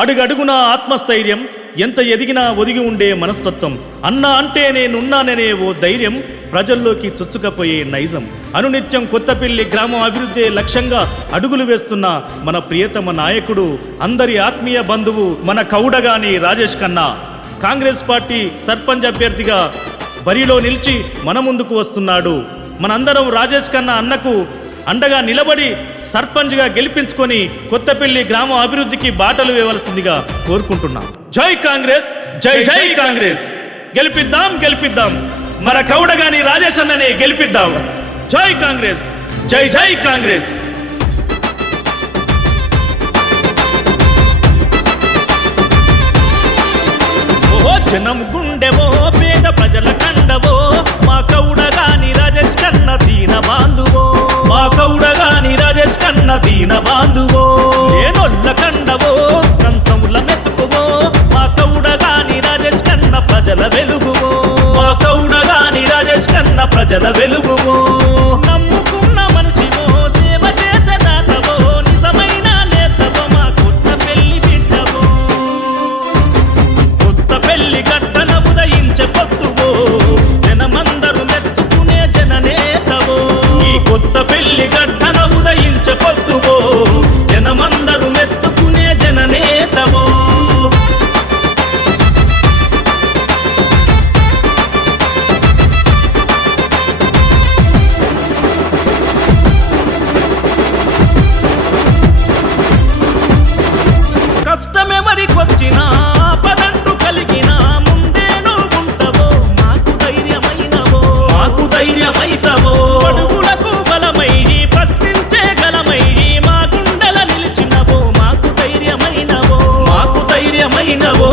అడుగడుగునా ఆత్మస్థైర్యం, ఎంత ఎదిగినా ఒదిగి ఉండే మనస్తత్వం, అన్న అంటే నేనున్నాననే ఓ ధైర్యం, ప్రజల్లోకి చొచ్చుకపోయే నైజం, అనునిత్యం కొత్తపల్లి గ్రామం అభివృద్ధి లక్ష్యంగా అడుగులు వేస్తున్న మన ప్రియతమ నాయకుడు, అందరి ఆత్మీయ బంధువు మన కౌడగాని రాజేష్ ఖన్నా కాంగ్రెస్ పార్టీ సర్పంచ్ అభ్యర్థిగా బరిలో నిలిచి మన ముందుకు వస్తున్నాడు. మనందరం రాజేష్ ఖన్నా అన్నకు అండగా నిలబడి సర్పంచ్గా గెలిపించుకొని కొత్తపల్లి గ్రామం అభివృద్ధికి బాటలు వేయవలసిందిగా కోరుకుంటున్నాం. జై కాంగ్రెస్, జై జై కాంగ్రెస్. గెలిపిద్దాం గెలిపిద్దాం, మన కౌడగాని రాజేష్ అన్ననే గెలిపిద్దాం. జై కాంగ్రెస్, జై జై కాంగ్రెస్. ఓహో జనం గుండెవో, పేద ప్రజల కండవో, మా కౌడగాని రాజేష్ ఖన్నా దీన బాంధువో, మా కౌడగాని రాజేష్ ఖన్నా దీన బాంధువో, ఏనొల్ల కండవో, కంచముల మెతుకువో, మా కౌడగాని రాజేష్ ఖన్నా ప్రజల వెలుగువో, మా కౌడగాని రాజేష్ ఖన్నా ప్రజల వెలుగువో. నమ్ముకున్న మనిషివో, సేవ చేసే దాతవో, నిజమైన నేతవో, మా కొత్తపల్లి బిడ్డవో, కొత్తపల్లి గట్టన ఉదయించే పొద్దువో, జనమందరూ మెచ్చుకునే జననేతవో, ఈ కొత్తపల్లి గట్టన ఉదయించే పొద్దువో, జనమందరూ మెచ్చుకునే జననేతవో. కష్టమెవరికొచ్చినా ఆపదంటూ కలిగినా ముందే నువ్వుంటవో, మాకు ధైర్యమైనవో, మాకు ధైర్యమైతవో, అడుగులకు బలమై ప్రశ్నించే గలమై మా గుండెల నిలిచినవో, మాకు ధైర్యమైనవో, మాకు ధైర్యమైనవో.